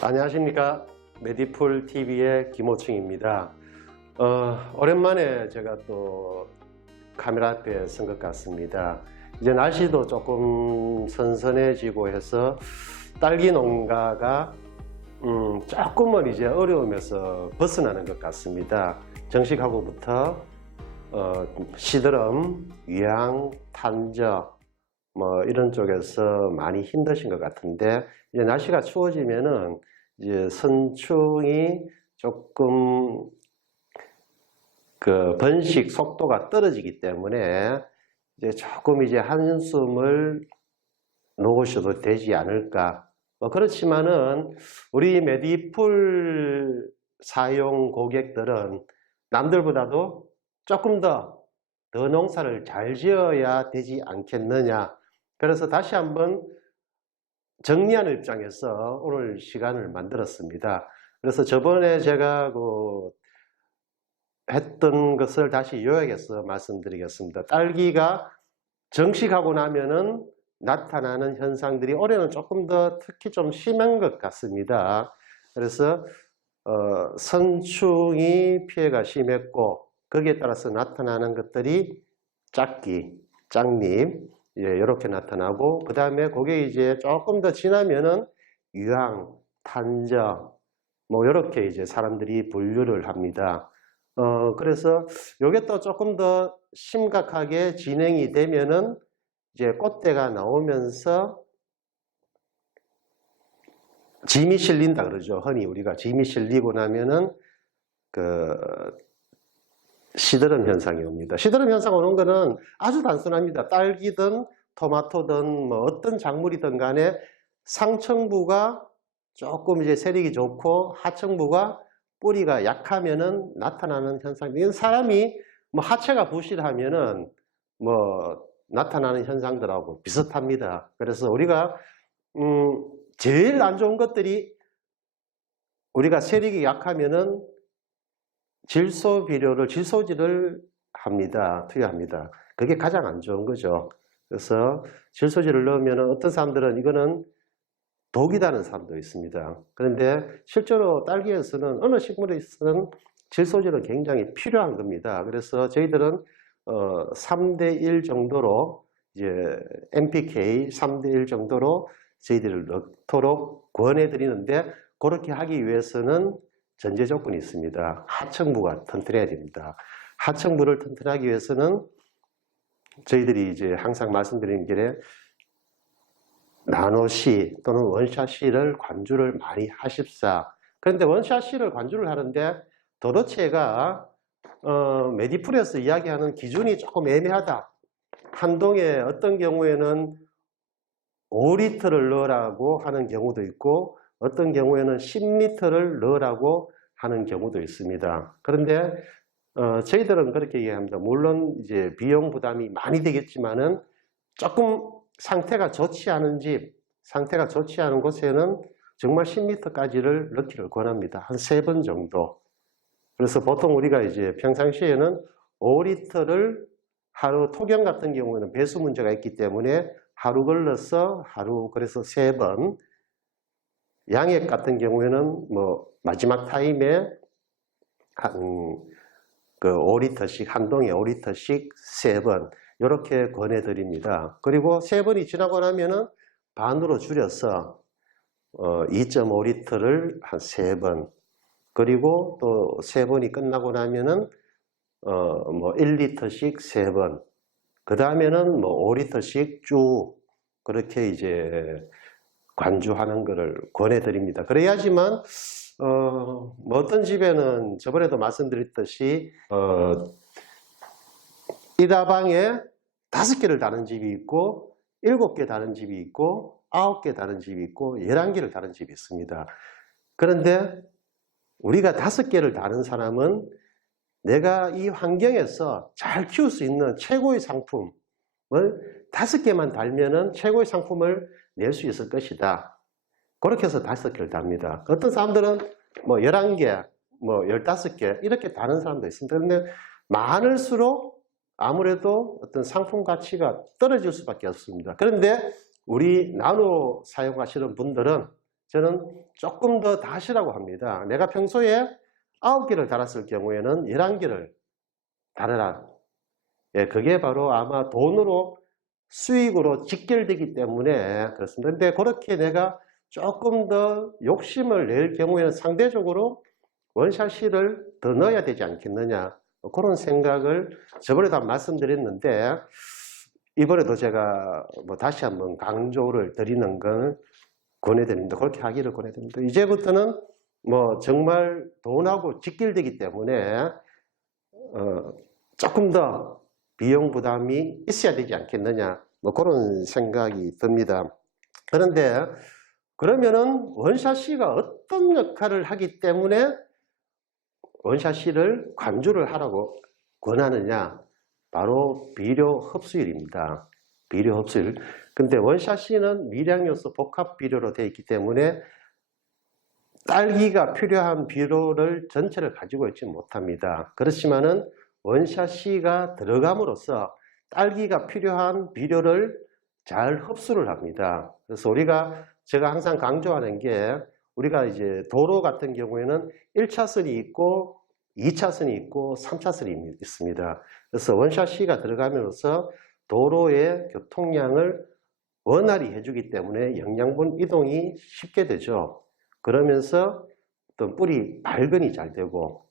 안녕하십니까. 메디풀 TV의 김호충입니다. 오랜만에 제가 또 카메라 앞에 선 것 같습니다. 이제 날씨도 조금 선선해지고 해서 딸기 농가가 조금은 이제 어려움에서 벗어나는 것 같습니다. 정식하고부터 시드름, 유황, 탄저 뭐 이런 쪽에서 많이 힘드신 것 같은데, 이제 날씨가 추워지면은 이제 선충이 조금 그 번식 속도가 떨어지기 때문에 이제 조금 이제 한숨을 놓으셔도 되지 않을까. 그렇지만은 우리 메디풀 사용 고객들은 남들보다도 조금 더 농사를 잘 지어야 되지 않겠느냐. 그래서 다시 한번 정리하는 입장에서 오늘 시간을 만들었습니다. 그래서 저번에 제가 했던 것을 다시 요약해서 말씀드리겠습니다. 딸기가 정식하고 나면은 나타나는 현상들이 올해는 조금 더 특히 좀 심한 것 같습니다. 그래서 선충이 피해가 심했고, 거기에 따라서 나타나는 것들이 짝기, 짝잎, 이렇게 나타나고, 그 다음에 그게 이제 조금 더 지나면은 유황, 탄저, 뭐 이렇게 이제 사람들이 분류를 합니다. 그래서 이게 또 조금 더 심각하게 진행이 되면은 이제 꽃대가 나오면서 짐이 실린다 그러죠. 흔히 우리가 짐이 실리고 나면은 시드름 현상이 옵니다. 시드름 현상 오는 거는 아주 단순합니다. 딸기든 토마토든 뭐 어떤 작물이든 간에 상층부가 조금 이제 세력이 좋고 하층부가 뿌리가 약하면은 나타나는 현상. 이건 사람이 뭐 하체가 부실하면은 뭐 나타나는 현상들하고 비슷합니다. 그래서 우리가 제일 안 좋은 것들이, 우리가 세력이 약하면은 질소지를 투여합니다. 그게 가장 안 좋은 거죠. 그래서 질소지를 넣으면 어떤 사람들은 이거는 독이라는 사람도 있습니다. 그런데 실제로 딸기에서는, 어느 식물에서는 질소지는 굉장히 필요한 겁니다. 그래서 저희들은 3대1 정도로, 이제 NPK 3대1 정도로 저희들을 넣도록 권해 드리는데, 그렇게 하기 위해서는 전제 조건이 있습니다. 하층부가 튼튼해야 됩니다. 하층부를 튼튼하기 위해서는 저희들이 이제 항상 말씀드리는 길에 나노C 또는 원샷C를 관주를 많이 하십사. 그런데 원샷C를 관주를 하는데 도대체가 메디풀에서 이야기하는 기준이 조금 애매하다. 한 동에 어떤 경우에는 5리터를 넣으라고 하는 경우도 있고, 어떤 경우에는 10리터를 넣으라고 하는 경우도 있습니다. 그런데 저희들은 그렇게 얘기합니다. 물론 이제 비용 부담이 많이 되겠지만은 조금 상태가 좋지 않은 집, 상태가 좋지 않은 곳에는 정말 10리터까지를 넣기를 권합니다. 한 3번 정도. 그래서 보통 우리가 이제 평상시에는 5리터를 하루, 토경 같은 경우에는 배수 문제가 있기 때문에 하루 걸러서 그래서 3번, 양액 같은 경우에는 뭐 마지막 타임에 한 5리터씩, 한 동에 5리터씩 3번 이렇게 권해드립니다. 그리고 3번이 지나고 나면은 반으로 줄여서 2.5리터를 한 3번, 그리고 또 3번이 끝나고 나면은 뭐 1리터씩 3번, 그 다음에는 뭐 5리터씩 쭉 그렇게 이제 관주하는 것을 권해드립니다. 그래야지만 뭐 어떤 집에는 저번에도 말씀드렸듯이 1다방에 5개를 다는 집이 있고, 7개 다는 집이 있고, 9개 다는 집이 있고, 11개를 다는 집이 있습니다. 그런데 우리가 5개를 다는 사람은 내가 이 환경에서 잘 키울 수 있는 최고의 상품을 5개만 달면은 최고의 상품을 낼 수 있을 것이다. 그렇게 해서 5개를 답니다. 어떤 사람들은 뭐 11개, 뭐 15개 이렇게 다는 사람도 있습니다. 그런데 많을수록 아무래도 어떤 상품 가치가 떨어질 수밖에 없습니다. 그런데 우리 나노 사용하시는 분들은 저는 조금 더 다시라고 합니다. 내가 평소에 9개를 달았을 경우에는 11개를 달아라. 예, 그게 바로 아마 돈으로 수익으로 직결되기 때문에 그렇습니다. 근데 그렇게 내가 조금 더 욕심을 낼 경우에는 상대적으로 원샷 C를 더 넣어야 되지 않겠느냐, 그런 생각을 저번에도 한번 말씀드렸는데, 이번에도 제가 다시 한번 강조를 드리는 걸 권해드립니다. 그렇게 하기를 권해드립니다. 이제부터는 정말 돈하고 직결되기 때문에 조금 더 비용 부담이 있어야 되지 않겠느냐, 그런 생각이 듭니다. 그런데 그러면은 원샷 C가 어떤 역할을 하기 때문에 원샷 C를 관주를 하라고 권하느냐, 바로 비료 흡수율입니다. 비료 흡수율. 근데 원샷 C는 미량요소 복합 비료로 되어 있기 때문에 딸기가 필요한 비료를 전체를 가지고 있지 못합니다. 그렇지만은 원샷 C가 들어감으로써 딸기가 필요한 비료를 잘 흡수를 합니다. 그래서 제가 항상 강조하는 게, 우리가 이제 도로 같은 경우에는 1차선이 있고 2차선이 있고 3차선이 있습니다. 그래서 원샷 C가 들어가면서 도로의 교통량을 원활히 해주기 때문에 영양분 이동이 쉽게 되죠. 그러면서 또 뿌리 발근이 잘 되고,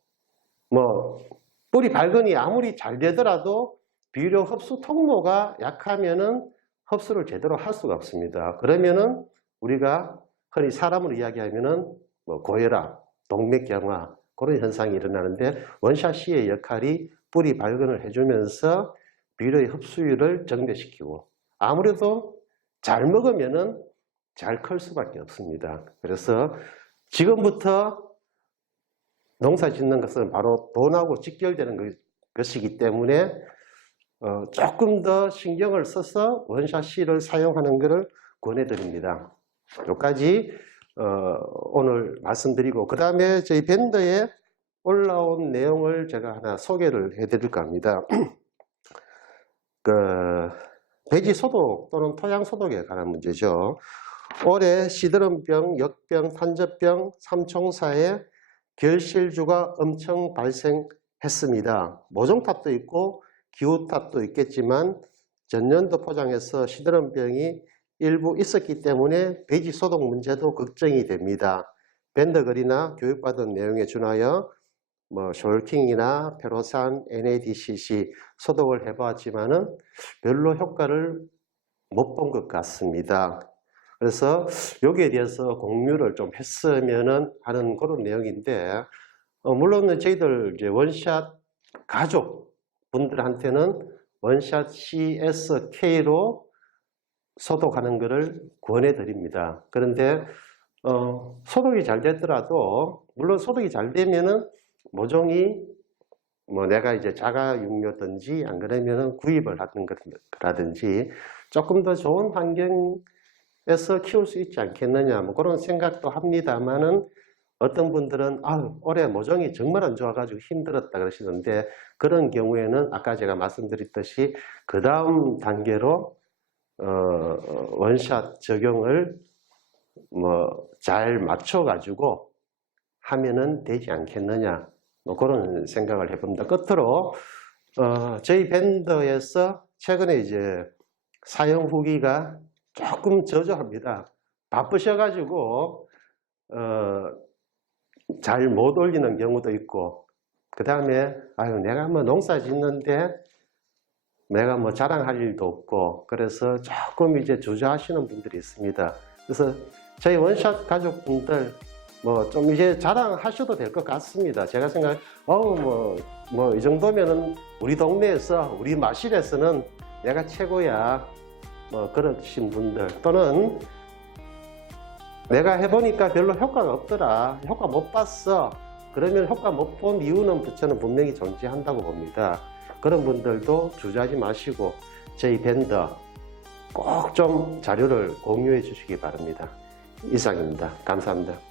뿌리 발근이 아무리 잘 되더라도 비료 흡수 통로가 약하면은 흡수를 제대로 할 수가 없습니다. 그러면은 우리가 흔히 사람으로 이야기하면은 고혈압, 동맥경화, 그런 현상이 일어나는데, 원샷 C의 역할이 뿌리 발근을 해주면서 비료의 흡수율을 증대시키고, 아무래도 잘 먹으면은 잘 클 수밖에 없습니다. 그래서 지금부터 농사 짓는 것은 바로 돈하고 직결되는 것이기 때문에 조금 더 신경을 써서 원샷 C를 사용하는 것을 권해드립니다. 여기까지 오늘 말씀드리고, 그 다음에 저희 밴더에 올라온 내용을 제가 하나 소개를 해드릴까 합니다. 배지 소독 또는 토양 소독에 관한 문제죠. 올해 시드름병, 역병, 탄저병, 삼총사에 결실주가 엄청 발생했습니다. 모종탑도 있고 기후탑도 있겠지만 전년도 포장에서 시드름병이 일부 있었기 때문에 배지 소독 문제도 걱정이 됩니다. 밴더걸이나 교육받은 내용에 준하여 숄킹이나 페로산, NADCC 소독을 해보았지만은 별로 효과를 못 본 것 같습니다. 그래서 여기에 대해서 공유를 좀 했으면은 하는 그런 내용인데, 물론 저희들 이제 원샷 가족 분들한테는 원샷 CSK로 소독하는 것을 권해드립니다. 그런데 소독이 잘 되더라도, 물론 소독이 잘 되면은 모종이 내가 이제 자가육묘든지 안 그러면은 구입을 하는 거라든지 조금 더 좋은 환경에서 키울 수 있지 않겠느냐, 그런 생각도 합니다만은, 어떤 분들은 올해 모종이 정말 안 좋아가지고 힘들었다 그러시는데, 그런 경우에는 아까 제가 말씀드렸듯이 그 다음 단계로 원샷 적용을 잘 맞춰 가지고 하면은 되지 않겠느냐, 그런 생각을 해봅니다. 끝으로 저희 밴더에서 최근에 이제 사용 후기가 조금 저조합니다. 바쁘셔가지고 잘 못 올리는 경우도 있고, 그 다음에 내가 농사 짓는데 내가 자랑할 일도 없고, 그래서 조금 이제 주저하시는 분들이 있습니다. 그래서 저희 원샷 가족분들 좀 이제 자랑하셔도 될 것 같습니다. 제가 생각, 이 정도면은 우리 동네에서, 우리 마실에서는 내가 최고야, 그러신 분들, 또는 내가 해보니까 별로 효과가 없더라, 효과 못 봤어, 그러면 효과 못 본 이유는 저는 분명히 존재한다고 봅니다. 그런 분들도 주저하지 마시고 저희 밴더 꼭 좀 자료를 공유해 주시기 바랍니다. 이상입니다. 감사합니다.